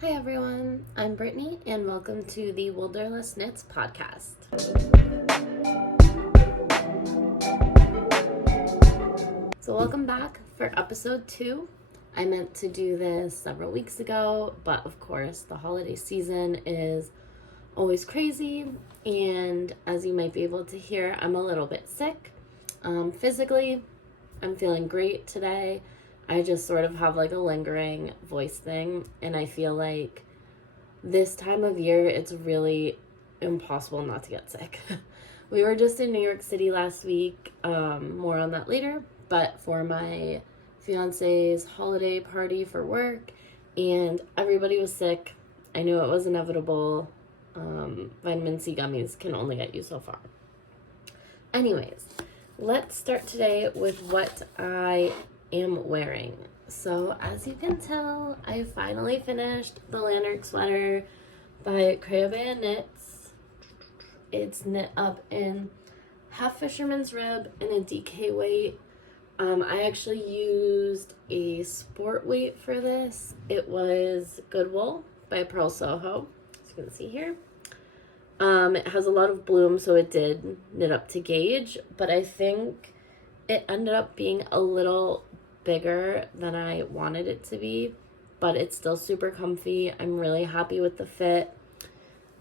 Hi everyone, I'm Brittany and welcome to the Woolderlust Knits Podcast. So welcome back for episode 2. I meant to do this several weeks ago, but of course the holiday season is always crazy, and as you might be able to hear, I'm a little bit sick. Physically, I'm feeling great today. I just sort of have like a lingering voice thing, and I feel like this time of year, it's really impossible not to get sick. We were just in New York City last week, more on that later, but for my fiance's holiday party for work, and everybody was sick. I knew it was inevitable. Vitamin C gummies can only get you so far. Anyways, let's start today with what I am wearing. So as you can tell, I finally finished the Lanark sweater by Crochet Knits. It's knit up in half fisherman's rib and a DK weight. I actually used a sport weight for this. It was Good Wool by Purl Soho, as you can see here. It has a lot of bloom, so it did knit up to gauge, but I think it ended up being a little bigger than I wanted it to be, but it's still super comfy. I'm really happy with the fit.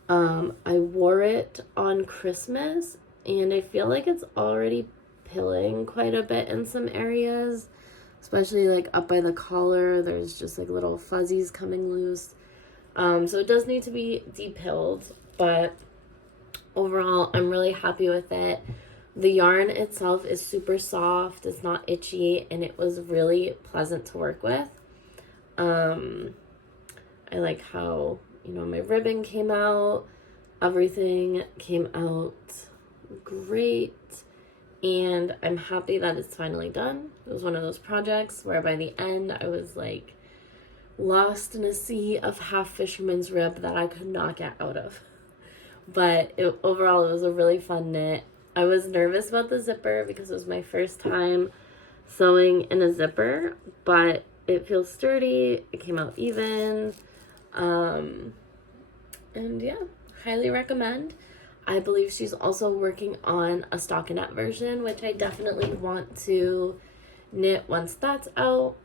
I wore it on Christmas, and I feel like it's already pilling quite a bit in some areas, especially like up by the collar. There's just like little fuzzies coming loose. So it does need to be depilled, but overall, I'm really happy with it. The yarn itself is super soft, it's not itchy, and it was really pleasant to work with. I like how, my ribbon came out, everything came out great, and I'm happy that it's finally done. It was one of those projects where by the end I was like lost in a sea of half fisherman's rib that I could not get out of. But overall, it was a really fun knit. I was nervous about the zipper because it was my first time sewing in a zipper, but it feels sturdy. It came out even. And yeah, highly recommend. I believe she's also working on a stockinette version, which I definitely want to knit once that's out.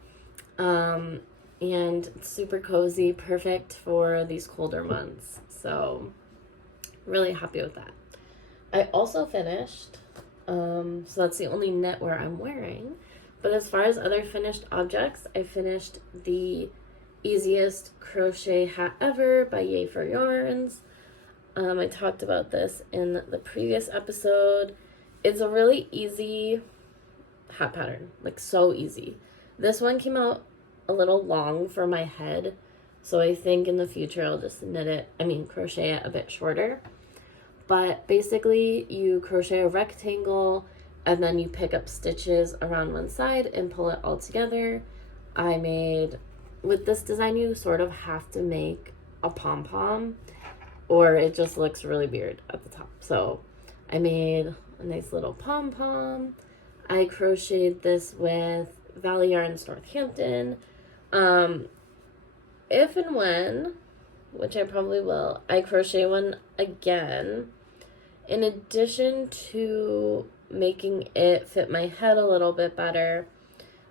And it's super cozy, perfect for these colder months. So really happy with that. I also finished, so that's the only knit where I'm wearing, but as far as other finished objects, I finished the easiest crochet hat ever by Yay for Yarns. I talked about this in the previous episode. It's a really easy hat pattern, like so easy. This one came out a little long for my head, so I think in the future I'll just crochet it a bit shorter. But basically, you crochet a rectangle, and then you pick up stitches around one side and pull it all together. With this design, you sort of have to make a pom-pom, or it just looks really weird at the top. So I made a nice little pom-pom. I crocheted this with Valley Yarns Northampton. If and when, which I probably will, I crochet one again. In addition to making it fit my head a little bit better,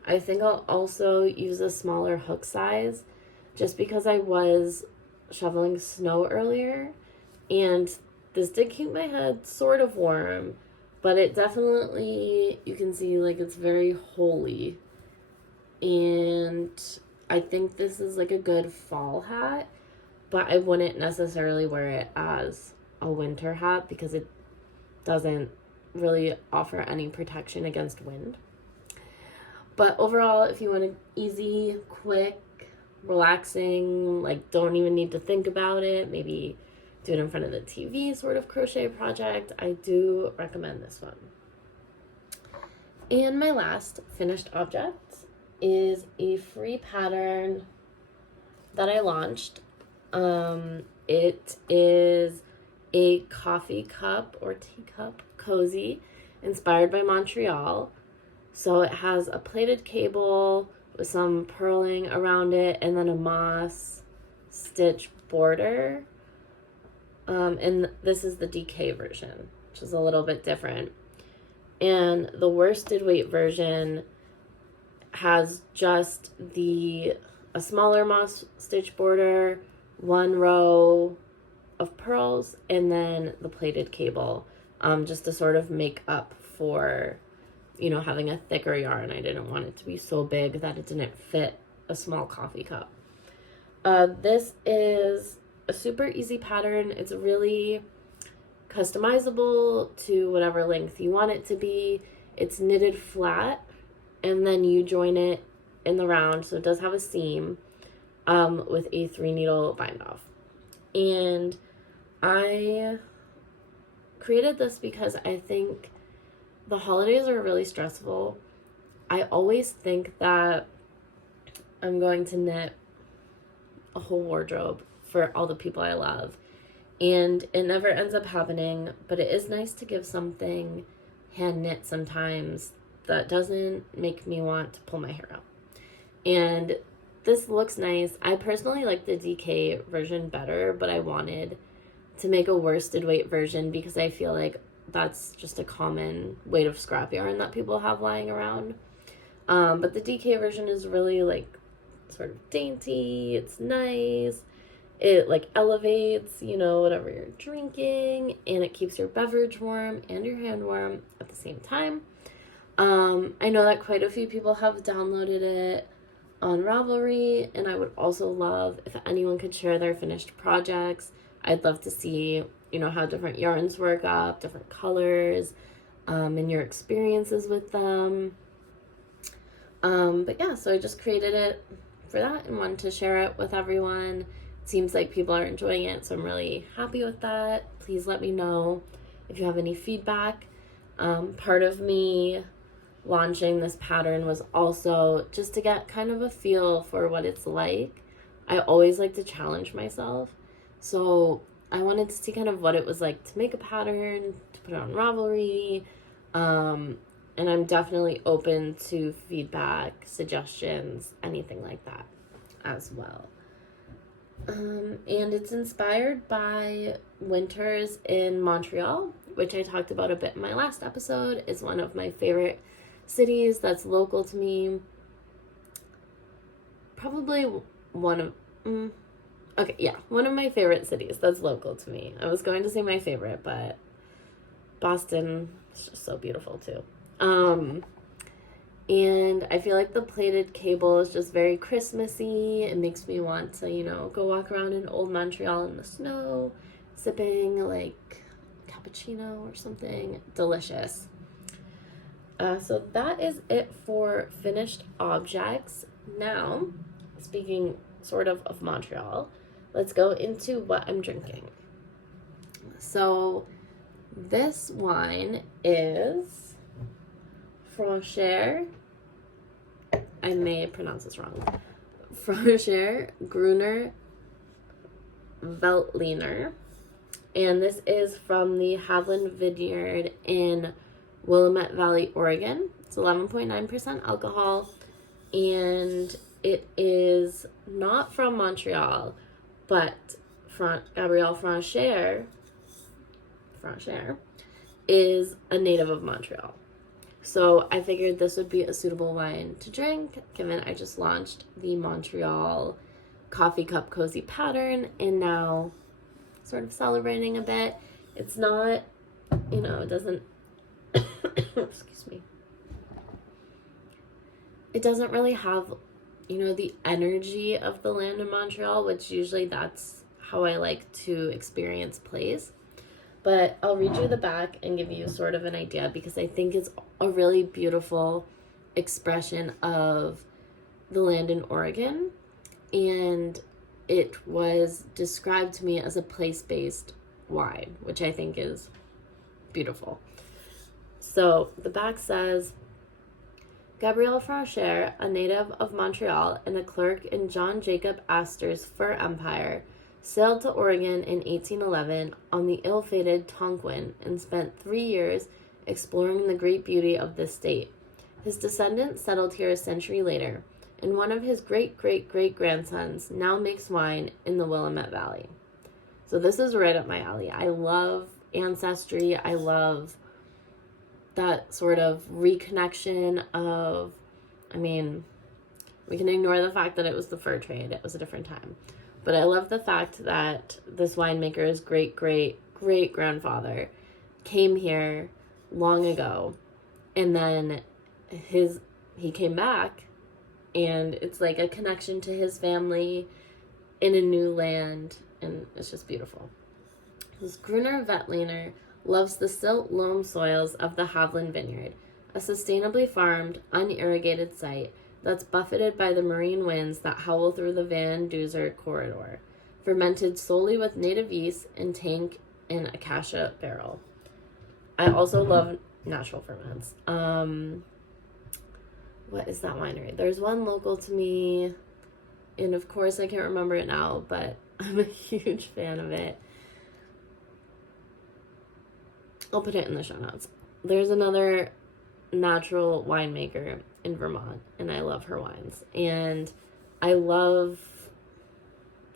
I think I'll also use a smaller hook size just because I was shoveling snow earlier, and this did keep my head sort of warm, but it definitely, you can see like it's very holey, and I think this is like a good fall hat, but I wouldn't necessarily wear it as a winter hat because it doesn't really offer any protection against wind. But overall, if you want an easy, quick, relaxing, like don't even need to think about it, maybe do it in front of the TV sort of crochet project, I do recommend this one. And my last finished object is a free pattern that I launched. It is a coffee cup or teacup cozy inspired by Montreal. So it has a plaited cable with some purling around it and then a moss stitch border. And this is the DK version, which is a little bit different. And the worsted weight version has just a smaller moss stitch border, 1 row of purls, and then the plaited cable, just to sort of make up for, having a thicker yarn. I didn't want it to be so big that it didn't fit a small coffee cup. This is a super easy pattern. It's really customizable to whatever length you want it to be. It's knitted flat, and then you join it in the round, so it does have a seam, with a 3-needle bind off. And I created this because I think the holidays are really stressful. I always think that I'm going to knit a whole wardrobe for all the people I love, and it never ends up happening, but it is nice to give something hand knit sometimes that doesn't make me want to pull my hair out. And this looks nice. I personally like the DK version better, but I wanted to make a worsted weight version because I feel like that's just a common weight of scrap yarn that people have lying around. But the DK version is really like sort of dainty. It's nice. It like elevates, whatever you're drinking, and it keeps your beverage warm and your hand warm at the same time. I know that quite a few people have downloaded it on Ravelry, and I would also love if anyone could share their finished projects. I'd love to see, how different yarns work up, different colors, and your experiences with them. But yeah, so I just created it for that and wanted to share it with everyone. It seems like people are enjoying it, so I'm really happy with that. Please let me know if you have any feedback. Part of me launching this pattern was also just to get kind of a feel for what it's like. I always like to challenge myself, so I wanted to see kind of what it was like to make a pattern, to put it on Ravelry, and I'm definitely open to feedback, suggestions, anything like that as well. And it's inspired by winters in Montreal, which I talked about a bit in my last episode. It's one of my favorite cities that's local to me. Probably one of my favorite cities that's local to me. I was going to say my favorite, but Boston is just so beautiful too. And I feel like the plaited cable is just very Christmassy. It makes me want to, go walk around in old Montreal in the snow, sipping like cappuccino or something delicious. So that is it for finished objects. Now, speaking sort of Montreal, let's go into what I'm drinking. So this wine is Crochet. I may pronounce this wrong. Crochet Gruner Veltliner. And this is from the Haviland Vineyard in Willamette Valley, Oregon. It's 11.9% alcohol, and it is not from Montreal, but Gabrielle Francher is a native of Montreal. So I figured this would be a suitable wine to drink, given I just launched the Montreal Coffee Cup Cozy Pattern, and now sort of celebrating a bit. It's not, it doesn't, excuse me. It doesn't really have, the energy of the land in Montreal, which usually that's how I like to experience plays. But I'll read you the back and give you sort of an idea, because I think it's a really beautiful expression of the land in Oregon. And it was described to me as a place-based wine, which I think is beautiful. So the back says, Gabrielle Francher, a native of Montreal and a clerk in John Jacob Astor's fur empire, sailed to Oregon in 1811 on the ill-fated Tonquin and spent 3 years exploring the great beauty of this state. His descendants settled here a century later, and one of his great-great-great-grandsons now makes wine in the Willamette Valley. So this is right up my alley. I love ancestry. I love that sort of reconnection of, I mean, we can ignore the fact that it was the fur trade. It was a different time. But I love the fact that this winemaker's great-great-great-grandfather came here long ago, and then he came back, and it's like a connection to his family in a new land, and it's just beautiful. This Gruner Veltliner loves the silt loam soils of the Haviland Vineyard, a sustainably farmed, unirrigated site that's buffeted by the marine winds that howl through the Van Duzer corridor, fermented solely with native yeast and tank in acacia barrel. I also love natural ferments. What is that winery? There's one local to me, and of course I can't remember it now, but I'm a huge fan of it. I'll put it in the show notes. There's another natural winemaker in Vermont, and I love her wines. And I don't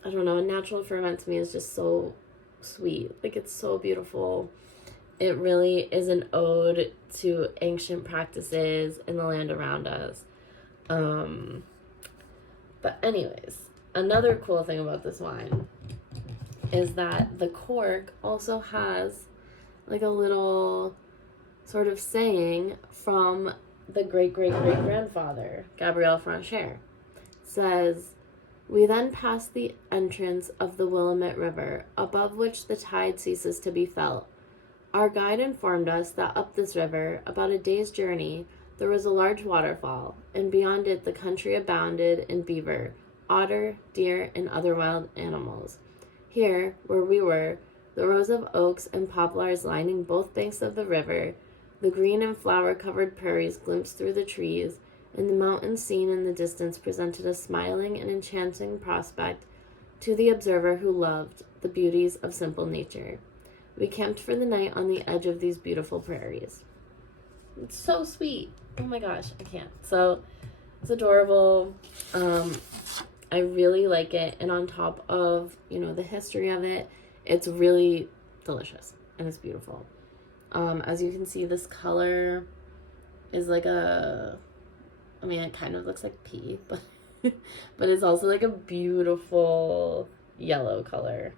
know, a natural ferment to me is just so sweet. Like, it's so beautiful. It really is an ode to ancient practices in the land around us. But anyways, another cool thing about this wine is that the cork also has like a little sort of saying from the great-great-great-grandfather, Gabriel Francher. It says, "We then passed the entrance of the Willamette River, above which the tide ceases to be felt. Our guide informed us that up this river, about a day's journey, there was a large waterfall, and beyond it the country abounded in beaver, otter, deer, and other wild animals. Here, where we were, the rows of oaks and poplars lining both banks of the river, the green and flower-covered prairies glimpsed through the trees, and the mountains seen in the distance presented a smiling and enchanting prospect to the observer who loved the beauties of simple nature. We camped for the night on the edge of these beautiful prairies." It's so sweet. Oh my gosh, I can't. So, it's adorable. I really like it. And on top of, the history of it, it's really delicious and it's beautiful. As you can see, this color is like it kind of looks like pea, but but it's also like a beautiful yellow color.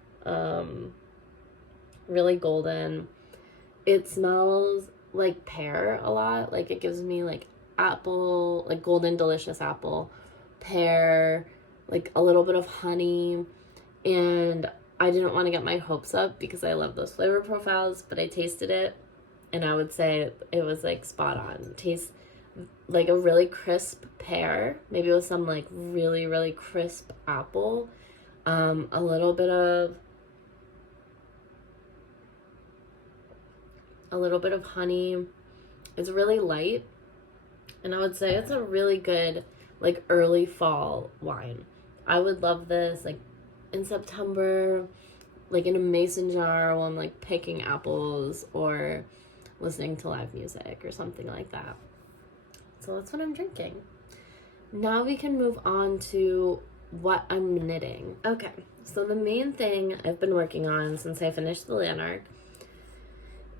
Really golden. It smells like pear a lot. Like, it gives me like apple, like golden delicious apple, pear, like a little bit of honey. And I didn't want to get my hopes up because I love those flavor profiles, but I tasted it and I would say it was like spot on. It tastes like a really crisp pear, maybe with some like really, really crisp apple, a little bit of honey. It's really light, and I would say it's a really good like early fall wine. I would love this like in September, like in a mason jar while I'm like picking apples or listening to live music or something like that. So that's what I'm drinking. Now we can move on to what I'm knitting. Okay, so the main thing I've been working on since I finished the Lanark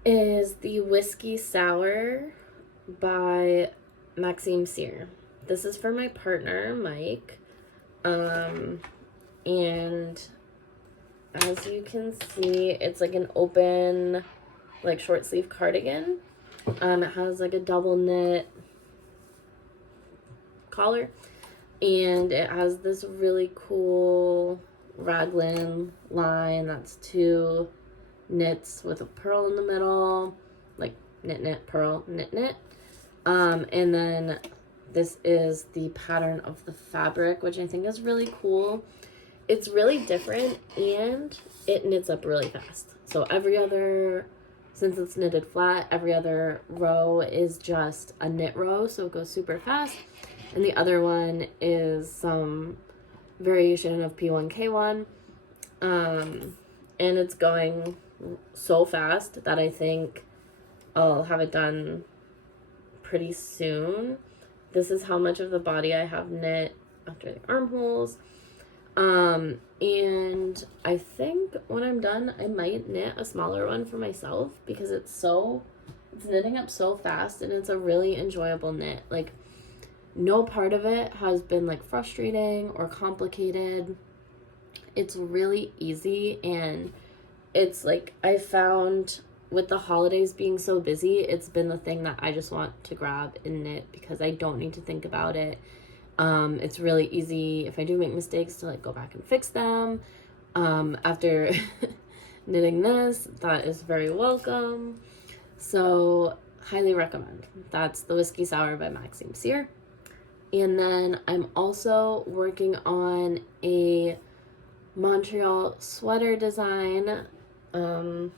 is the Whisky Sour by Maxim Cyr. This is for my partner, Mike. And as you can see, it's like an open, like short sleeve cardigan. It has like a double knit collar, and it has this really cool raglan line that's 2 knits with a purl in the middle, like knit, purl, knit. And then this is the pattern of the fabric, which I think is really cool. It's really different and it knits up really fast. So since it's knitted flat, every other row is just a knit row, so it goes super fast. And the other one is some variation of P1K1. And it's going so fast that I think I'll have it done pretty soon. this is how much of the body I have knit after the armholes. And I think when I'm done, I might knit a smaller one for myself because it's knitting up so fast, and it's a really enjoyable knit. Like, no part of it has been like frustrating or complicated. It's really easy, and it's like, I found with the holidays being so busy, it's been the thing that I just want to grab and knit because I don't need to think about it. It's really easy if I do make mistakes to like go back and fix them. After knitting this, that is very welcome. So highly recommend. That's the Whiskey Sour by Maxim. And then I'm also working on a Montreal sweater design, in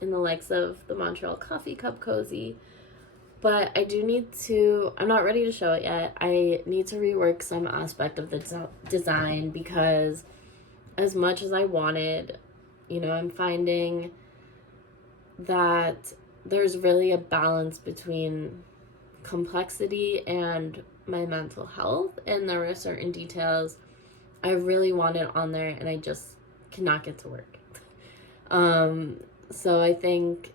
the likes of the Montreal Coffee Cup Cozy. But I do need to, I'm not ready to show it yet. I need to rework some aspect of the design because as much as I wanted, I'm finding that there's really a balance between complexity and my mental health, and there were certain details I really wanted on there and I just cannot get to work. So I think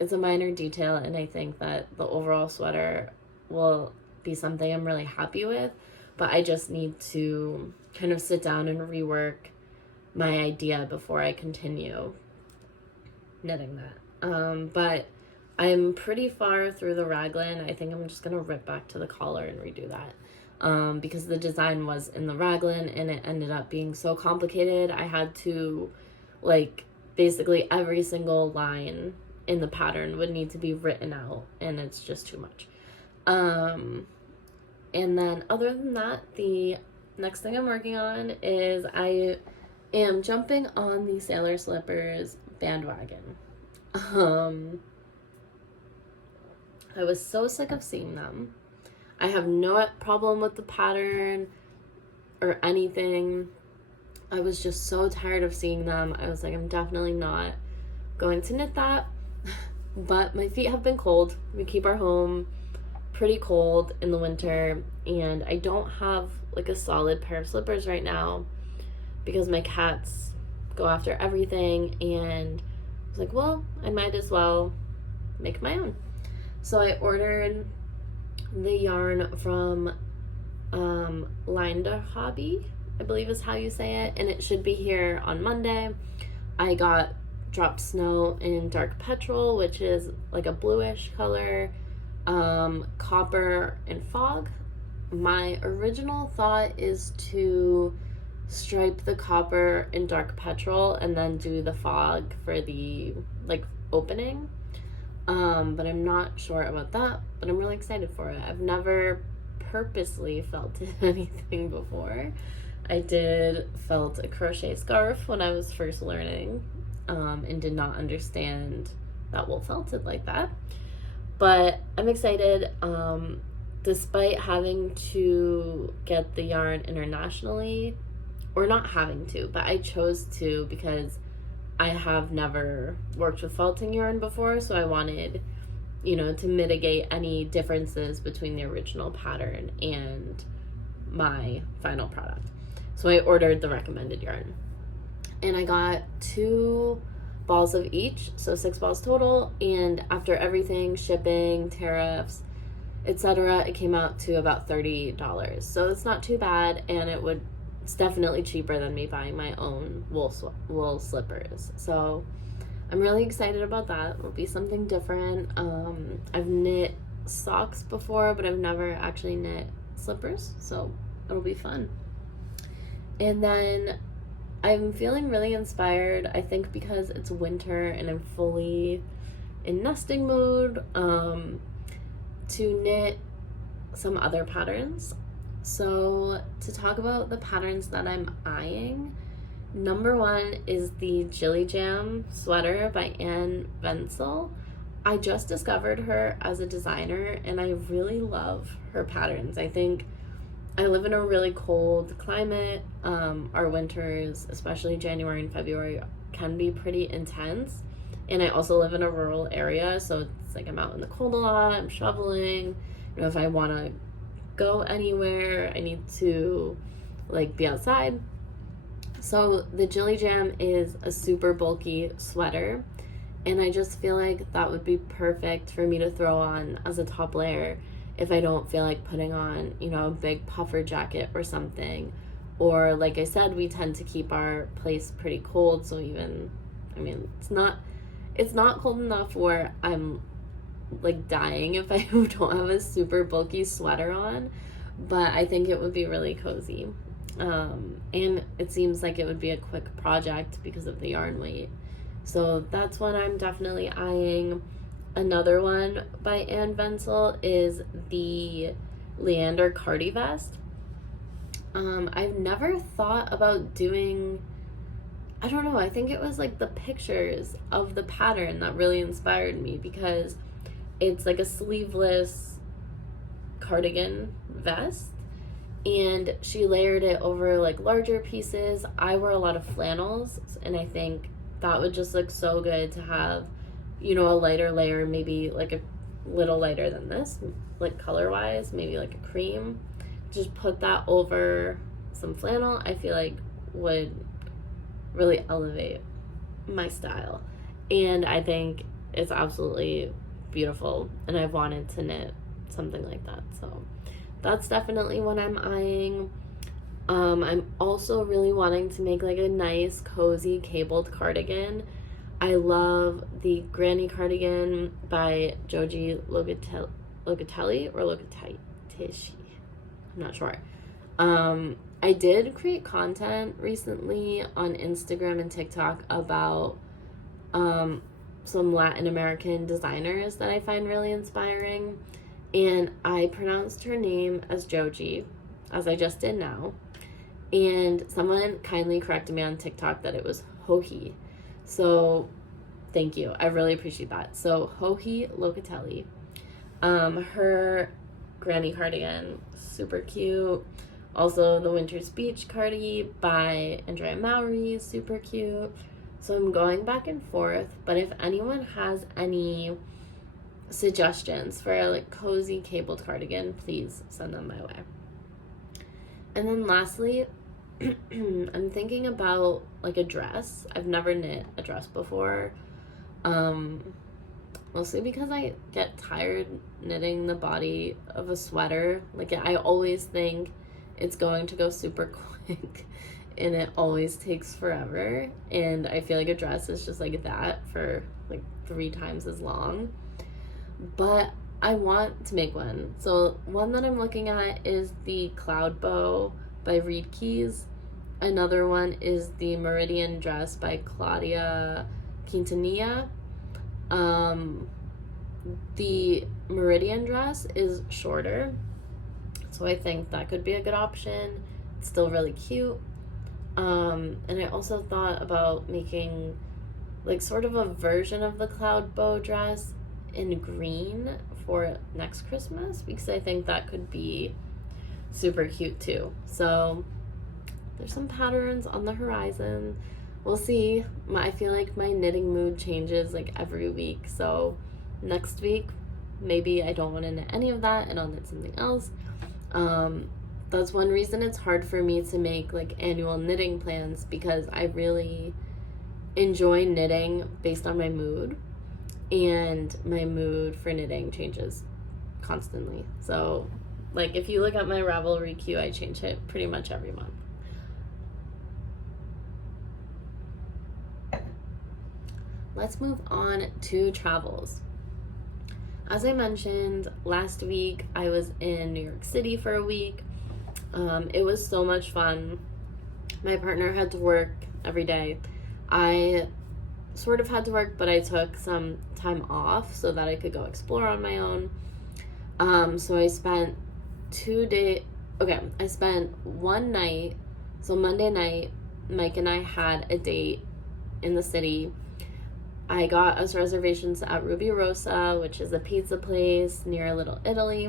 it's a minor detail, and I think that the overall sweater will be something I'm really happy with, but I just need to kind of sit down and rework my idea before I continue knitting that. But I'm pretty far through the raglan. I think I'm just going to rip back to the collar and redo that, because the design was in the raglan and it ended up being so complicated. I had to, like, basically every single line in the pattern would need to be written out, and it's just too much. And then other than that, the next thing I'm working on is I am jumping on the Sailor Slippers bandwagon. I was so sick of seeing them. I have no problem with the pattern or anything. I was just so tired of seeing them. I was like, I'm definitely not going to knit that. But my feet have been cold. We keep our home pretty cold in the winter, and I don't have like a solid pair of slippers right now because my cats go after everything, and I was like, well, I might as well make my own. So I ordered the yarn from Leander Hobby, I believe is how you say it, and it should be here on Monday. I got Dropped Snow in Dark Petrol, which is like a bluish color, Copper and Fog. My original thought is to stripe the Copper in Dark Petrol and then do the Fog for the like opening, but I'm not sure about that, but I'm really excited for it. I've never purposely felted anything before. I did felt a crochet scarf when I was first learning, and did not understand that wool felted like that. But I'm excited, despite having to get the yarn internationally, or not having to, but I chose to because I have never worked with felting yarn before, so I wanted, to mitigate any differences between the original pattern and my final product. So I ordered the recommended yarn. And I got 2 balls of each, so 6 balls total, and after everything, shipping, tariffs, etc., it came out to about $30. So it's not too bad, and it's definitely cheaper than me buying my own wool slippers. So I'm really excited about that. It'll be something different. I've knit socks before, but I've never actually knit slippers, so it'll be fun. And then I'm feeling really inspired, I think because it's winter and I'm fully in nesting mood, to knit some other patterns. So to talk about the patterns that I'm eyeing, number 1 is the Jilli Jam sweater by Ventzel. I just discovered her as a designer and I really love her patterns. I think I live in a really cold climate. Our winters, especially January and February, can be pretty intense. And I also live in a rural area, so it's like I'm out in the cold a lot, I'm shoveling. If I want to go anywhere. I need to like be outside. So the Jilli Jam is a super bulky sweater, and I just feel like that would be perfect for me to throw on as a top layer if I don't feel like putting on, you know, a big puffer jacket or something. Or like I said, we tend to keep our place pretty cold, so even, I mean, it's not cold enough where I'm like dying if I don't have a super bulky sweater on, but I think it would be really cozy. And it seems like it would be a quick project because of the yarn weight. So that's one I'm definitely eyeing. Another one by Ventzel is the Leander Cardi vest. I've never thought about doing, I don't know, I think it was like the pictures of the pattern that really inspired me, because it's like a sleeveless cardigan vest, and she layered it over like larger pieces. I wear a lot of flannels, and I think that would just look so good to have, you know, a lighter layer, maybe like a little lighter than this, like color wise, maybe like a cream. Just put that over some flannel, I feel like would really elevate my style. And I think it's absolutely beautiful, and I've wanted to knit something like that. So that's definitely what I'm eyeing. I'm also really wanting to make like a nice cozy cabled cardigan. I love the Granny Cardigan by Joji Locatelli or Locatelli. I'm not sure. I did create content recently on Instagram and TikTok about some Latin American designers that I find really inspiring, and I pronounced her name as Joji, as I just did now, and someone kindly corrected me on TikTok that it was Hohi. So thank you, I really appreciate that. So Hohi Locatelli, her Granny cardigan, super cute. Also the Winter's Beach Cardi by Andrea Mowry, super cute. So I'm going back and forth, but if anyone has any suggestions for a like cozy cabled cardigan, please send them my way. And then lastly, I'm thinking about like a dress. I've never knit a dress before, mostly because I get tired knitting the body of a sweater. Like I always think it's going to go super quick, and it always takes forever, and I feel like a dress is just like that for like 3 times as long. But I want to make one. So one that I'm looking at is the Cloudbow by Reed Keys. Another one is the Meridienne dress by Claudia Quintanilla. The Meridienne dress is shorter, so I think that could be a good option. It's still really cute. And I also thought about making like sort of a version of the Cloudbow dress in green for next Christmas, because I think that could be super cute too. So there's some patterns on the horizon. We'll see. I feel like my knitting mood changes like every week, so next week maybe I don't want to knit any of that and I'll knit something else. That's one reason it's hard for me to make like annual knitting plans, because I really enjoy knitting based on my mood, and my mood for knitting changes constantly. So like if you look at my Ravelry queue, I change it pretty much every month. Let's move on to travels. As I mentioned last week, I was in New York City for a week. It was so much fun. My partner had to work every day. I sort of had to work, but I took some time off so that I could go explore on my own. So I spent I spent one night. So Monday night, Mike and I had a date in the city. I got us reservations at Ruby Rosa, which is a pizza place near Little Italy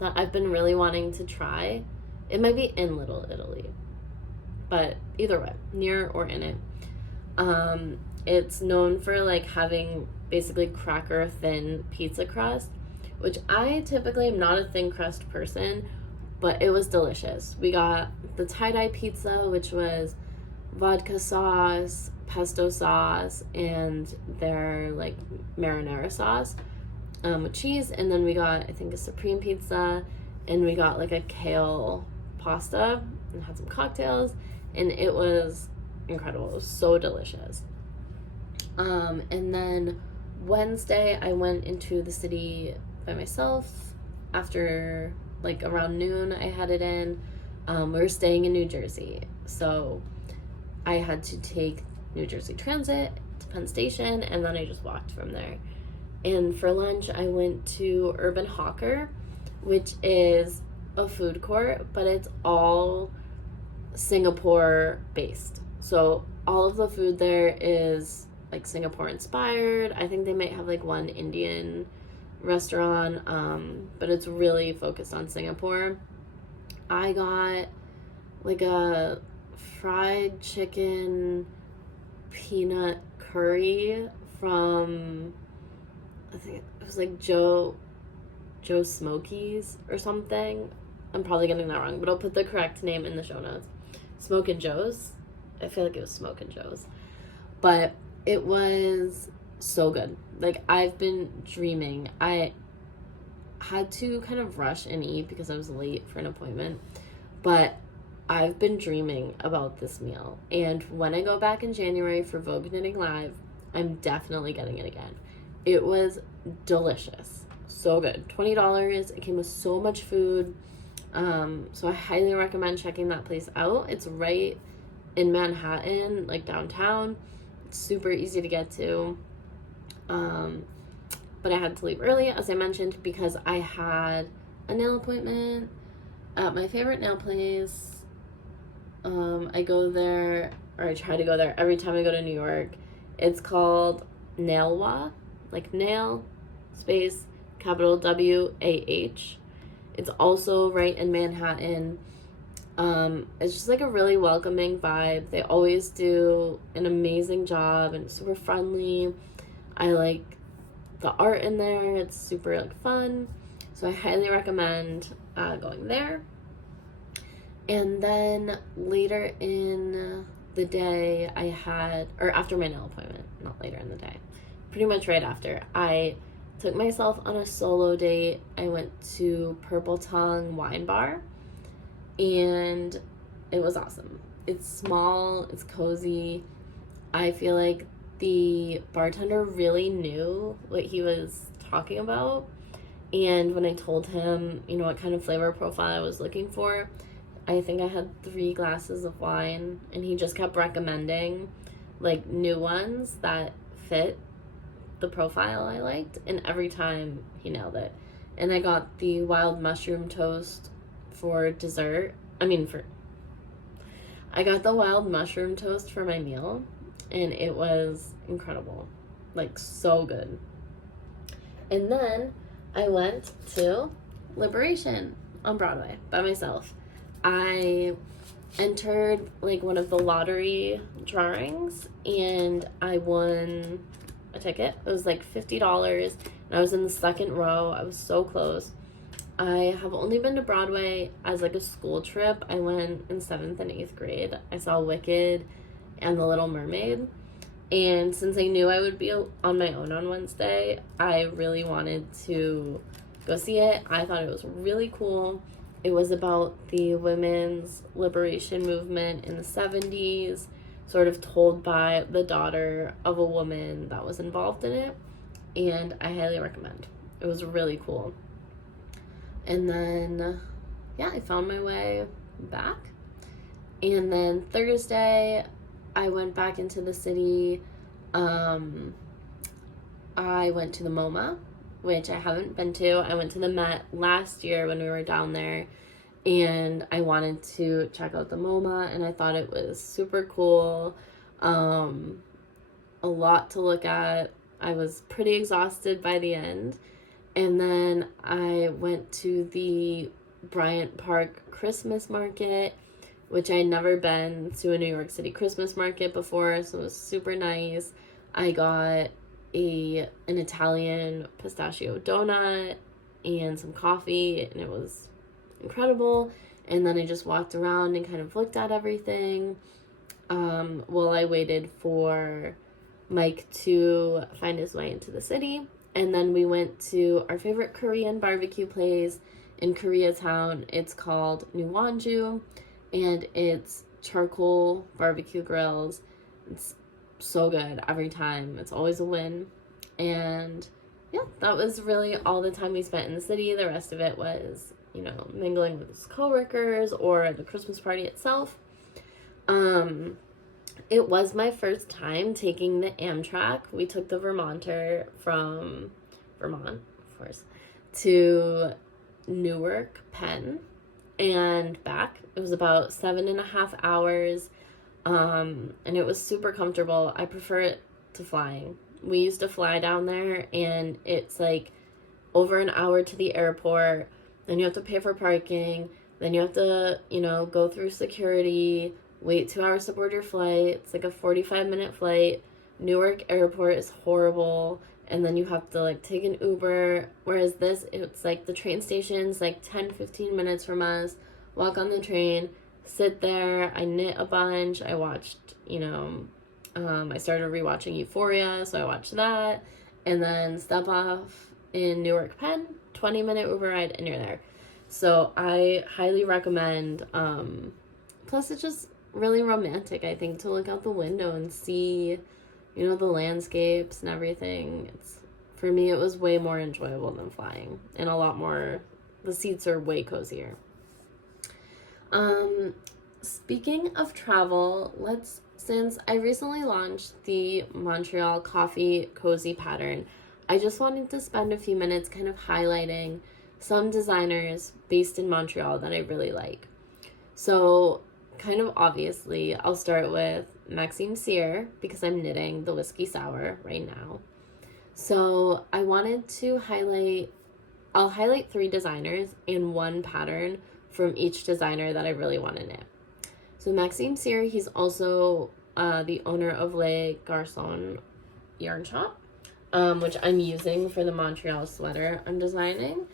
that I've been really wanting to try. It might be in Little Italy, but either way, near or in it. It's known for like having basically cracker thin pizza crust, which I typically am not a thin crust person, but it was delicious. We got the tie-dye pizza, which was vodka sauce, pesto sauce, and their like marinara sauce with cheese. And then we got, I think, a supreme pizza, and we got like a kale pasta and had some cocktails, and it was incredible. It was so delicious. And then Wednesday I went into the city by myself after like around noon. I headed in. We were staying in New Jersey, so I had to take New Jersey Transit to Penn Station, and then I just walked from there. And for lunch I went to Urban Hawker, which is a food court, but it's all Singapore based. So all of the food there is like Singapore inspired. I think they might have like one Indian restaurant, but it's really focused on Singapore. I got like a fried chicken peanut curry from, I think it was like Joe Smokies or something. I'm probably getting that wrong, but I'll put the correct name in the show notes. Smoke and Joe's. I feel like it was Smoke and Joe's. But it was so good. Like, I've been dreaming. I had to kind of rush and eat because I was late for an appointment. But I've been dreaming about this meal. And when I go back in January for Vogue Knitting Live, I'm definitely getting it again. It was delicious. So good. $20. It came with so much food. So I highly recommend checking that place out. It's right in Manhattan, like downtown. It's super easy to get to. But I had to leave early, as I mentioned, because I had a nail appointment at my favorite nail place. I go there, or I try to go there every time I go to New York. It's called Nailwa, like nail, space, capital W-A-H. It's also right in Manhattan. It's just like a really welcoming vibe. They always do an amazing job and super friendly. I like the art in there. It's super like fun. So I highly recommend going there. And then later in the day after my nail appointment, not later in the day, pretty much right after, I took myself on a solo date. I went to Purple Tongue Wine Bar, and it was awesome. It's small, it's cozy. I feel like the bartender really knew what he was talking about, and when I told him, what kind of flavor profile I was looking for, I think I had 3 glasses of wine, and he just kept recommending like new ones that fit the profile I liked, and every time he nailed it. And I got the wild mushroom toast for dessert. I got the wild mushroom toast for my meal, and it was incredible. Like, so good. And then I went to Liberation on Broadway by myself. I entered like one of the lottery drawings, and I won a ticket. It was like $50, and I was in the second row. I was so close. I have only been to Broadway as like a school trip. I went in 7th and 8th grade. I saw Wicked and The Little Mermaid, and since I knew I would be on my own on Wednesday, I really wanted to go see it. I thought it was really cool. It was about the women's liberation movement in the 70s, sort of told by the daughter of a woman that was involved in it, and I highly recommend. It was really cool. And then, I found my way back. And then Thursday, I went back into the city. I went to the MoMA, which I haven't been to. I went to the Met last year when we were down there, and I wanted to check out the MoMA, and I thought it was super cool. A lot to look at. I was pretty exhausted by the end. And then I went to the Bryant Park Christmas market, which I'd never been to a New York City Christmas market before, so it was super nice. I got an Italian pistachio donut. and some coffee, and it was incredible. And then I just walked around and kind of looked at everything while I waited for Mike to find his way into the city. And then we went to our favorite Korean barbecue place in Koreatown. It's called Nuwonju, and it's charcoal barbecue grills. It's so good every time. It's always a win. And yeah, that was really all the time we spent in the city. The rest of it was, you know, mingling with his coworkers or the Christmas party itself. It was my first time taking the Amtrak. We took the Vermonter from Vermont, of course, to Newark, Penn, and back. It was about 7.5 hours, and it was super comfortable. I prefer it to flying. We used to fly down there, and it's like over an hour to the airport. Then you have to pay for parking. Then you have to, you know, go through security, wait 2 hours to board your flight. It's like a 45-minute flight. Newark airport is horrible. And then you have to, like, take an Uber. Whereas this, it's like the train station's like 10-15 minutes from us. Walk on the train, sit there. I knit a bunch. I watched, you know, I started rewatching Euphoria, so I watched that. And then step off in Newark, Penn, 20-minute Uber ride, and you're there. So I highly recommend. Plus, it's just really romantic, I think, to look out the window and see, you know, the landscapes and everything. For me, it was way more enjoyable than flying, and a lot more. The seats are way cozier. Speaking of travel, since I recently launched the Montreal Coffee Cozy Pattern, I just wanted to spend a few minutes kind of highlighting some designers based in Montreal that I really like. So, kind of obviously, I'll start with Maxim Cyr, because I'm knitting the Whisky Sour right now. So, I wanted to I'll highlight 3 designers and 1 pattern from each designer that I really want to knit. So Maxim Cyr, he's also the owner of Les Garçons yarn shop, which I'm using for the Montreal sweater I'm designing.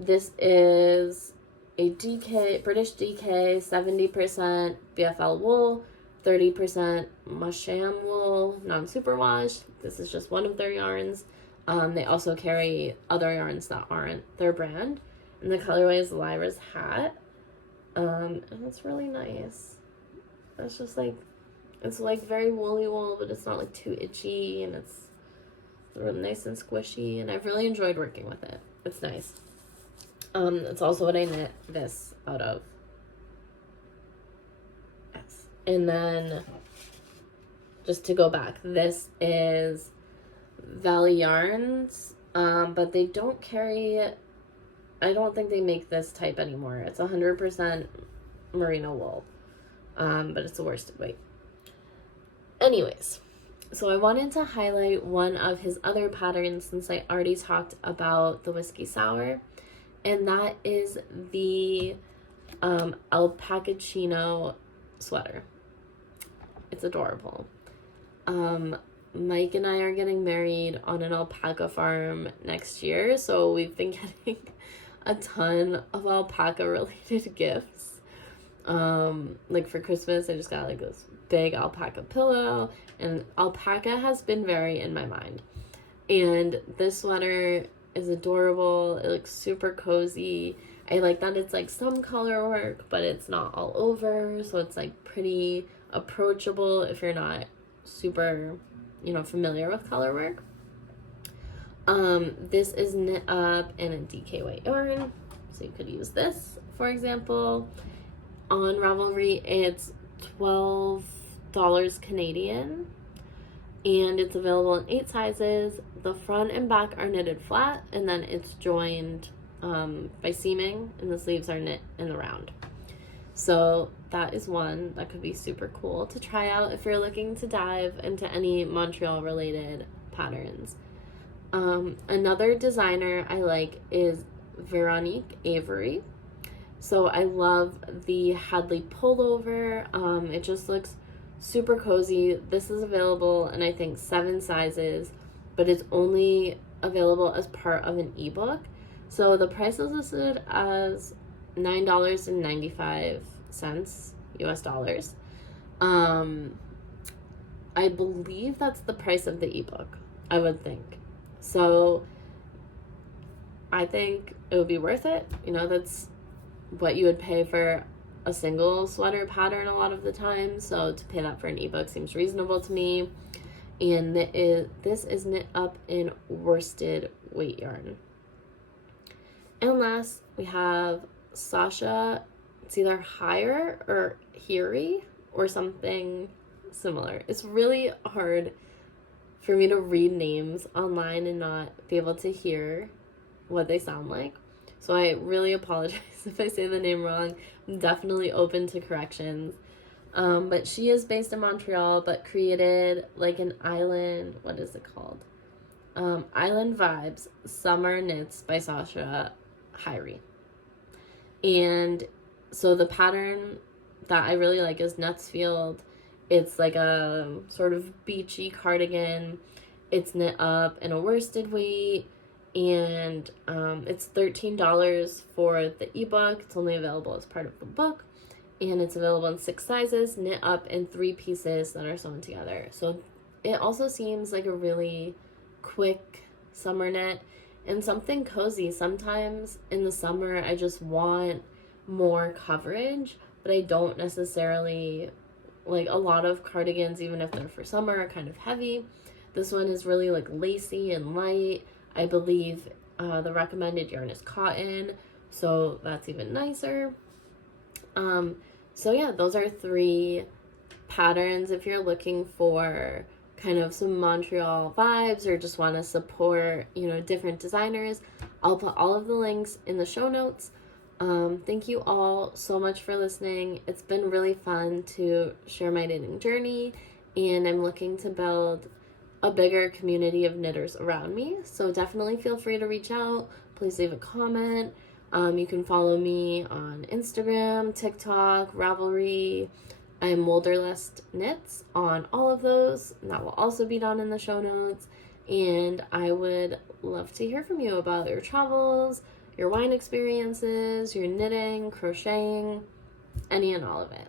This is a British DK, 70% BFL wool, 30% Maxim wool, non-superwash. This is just one of their yarns. They also carry other yarns that aren't their brand. And the colorway is Lyra's Hat. And it's really nice. It's just like, it's like very woolly wool, but it's not like too itchy, and it's really nice and squishy, and I've really enjoyed working with it. It's nice. It's also what I knit this out of. Yes. And then, just to go back, this is Valley Yarns, but they don't carry, I don't think they make this type anymore. It's 100% merino wool, but it's the worsted weight. Anyways, so I wanted to highlight one of his other patterns since I already talked about the Whisky Sour, and that is the alpacachino sweater. It's adorable. Mike and I are getting married on an alpaca farm next year, so we've been getting a ton of alpaca related gifts. Like for Christmas, I just got like this big alpaca pillow, and alpaca has been very in my mind. And this sweater is adorable. It looks super cozy. I like that it's like some color work, but it's not all over, so it's like pretty approachable if you're not super, you know, familiar with color work. This is knit up in a DK weight yarn, so you could use this, for example. On Ravelry, it's $12 Canadian, and it's available in 8 sizes. The front and back are knitted flat, and then it's joined by seaming, and the sleeves are knit in the round. So that is one that could be super cool to try out if you're looking to dive into any Montreal related patterns. Another designer I like is Veronique Avery. So I love the Hadley pullover. It just looks super cozy. This is available in, I think, 7 sizes, but it's only available as part of an ebook. So the price is listed as $9.95 US dollars. I believe that's the price of the ebook, I would think. So I think it would be worth it. You know, that's what you would pay for a single sweater pattern a lot of the time. So to pay that for an ebook seems reasonable to me. And this is knit up in worsted weight yarn. And last, we have Sasha. It's either Hire or Hiri or something similar. It's really hard for me to read names online and not be able to hear what they sound like. So I really apologize if I say the name wrong. I'm definitely open to corrections. But she is based in Montreal, but created like an island, what is it called? Island Vibes Summer Knits by Sasha Hiri. And so the pattern that I really like is Nutsfield. It's like a sort of beachy cardigan. It's knit up in a worsted weight, and it's $13 for the ebook. It's only available as part of the book, and it's available in 6 sizes, knit up in 3 pieces that are sewn together. So it also seems like a really quick summer knit and something cozy. Sometimes in the summer I just want more coverage, but I don't necessarily like a lot of cardigans, even if they're for summer, are kind of heavy. This one is really like lacy and light. I believe the recommended yarn is cotton, so that's even nicer. So yeah, those are 3 patterns if you're looking for kind of some Montreal vibes or just want to support, you know, different designers. I'll put all of the links in the show notes. Thank you all so much for listening. It's been really fun to share my knitting journey, and I'm looking to build a bigger community of knitters around me. So definitely feel free to reach out. Please leave a comment. You can follow me on Instagram, TikTok, Ravelry. I'm Woolderlust Knits on all of those. And that will also be down in the show notes. And I would love to hear from you about your travels, your wine experiences, your knitting, crocheting, any and all of it.